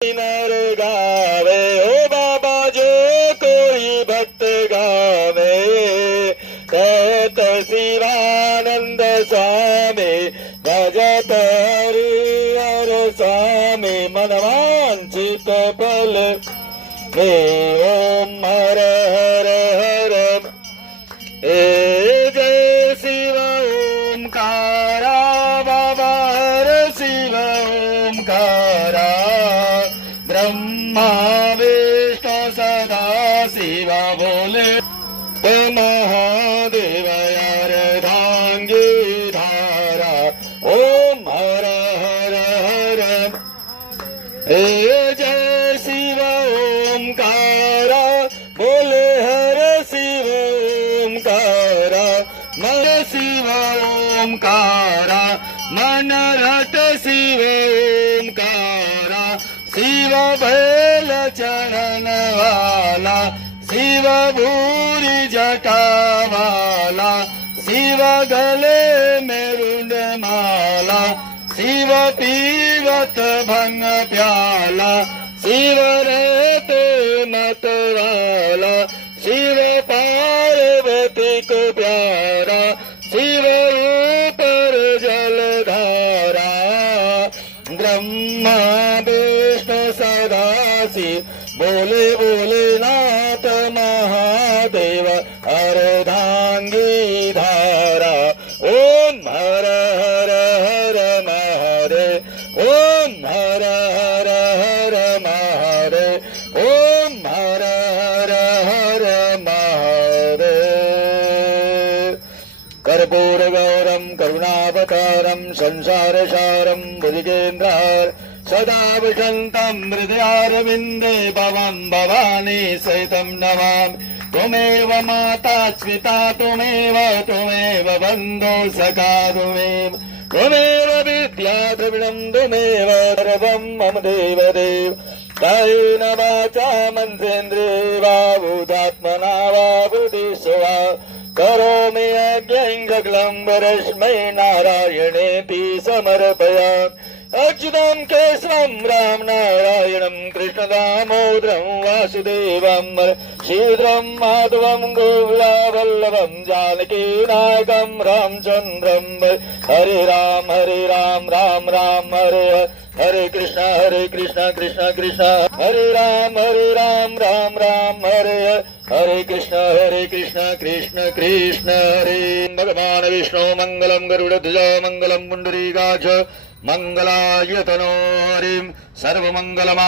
नर गावे ओ बाबा जो कोई भक्त गावे कहत शिवानंद स्वामी भजत हरिहर स्वामी मनवांचित फल हे ओम हर हर हर जय शिव ओंकारा बाबा हर शिव ओंकारा ब्रह्मा विष्णु सदा शिव बोले ते महादेव अर्धांगी धारा ओम हर हर हर जय शिव ओंकारा बोले हर शिव ओंकारा मन शिव ओंकारा मन रट शिव ओंकारा शिव भैल चरण वाला शिव भूरी जटा वाला शिव गले में रुंड माला शिव पीवत भंग प्याला शिव रहते मत वाला शिव पार्वती को प्यारा शिव ऊपर जलधारा ब्रह्मा विष्णु सदा शिव बोले बोले नाथ महादेव अर्धांगी धारा ओम हर हर हर महादेव ओम हर हर हर महादेव ओम हर हर हर महादेव कर्पूर गौरम करुणावतारम संसारसारम भुजगेन्द्रहार सदा विशन्तं हृदयारविन्दे भवं भवानी सहितं नमामि त्वमेव माता स्मिता त्वमेव बन्धो सखा त्वमेव विद्या द्रविणं त्वमेव सर्वं मम देवदेव कायेन वाचा मन्त्रेन्द्रियैर्वा बुधात्मना वा बुद्धिस्वा करोमि यज्ञं सकलं परस्मै नारायणेति समर्पयामि अच्युतं केशवं राम नारायणं कृष्णदामोदरं वासुदेवं श्रीधरं माधवं गोविन्दवल्लभं जानकीनायकं रामचन्द्रं हरे राम राम राम हरे हरे कृष्ण कृष्ण कृष्ण हरे राम राम राम हरे हरे कृष्ण कृष्ण कृष्ण हरे भगवान विष्णु मंगलम गरुड़ध्वज मंगलम पुंडरीकाक्ष मंगलाय तनो हरिं सर्वमंगलमा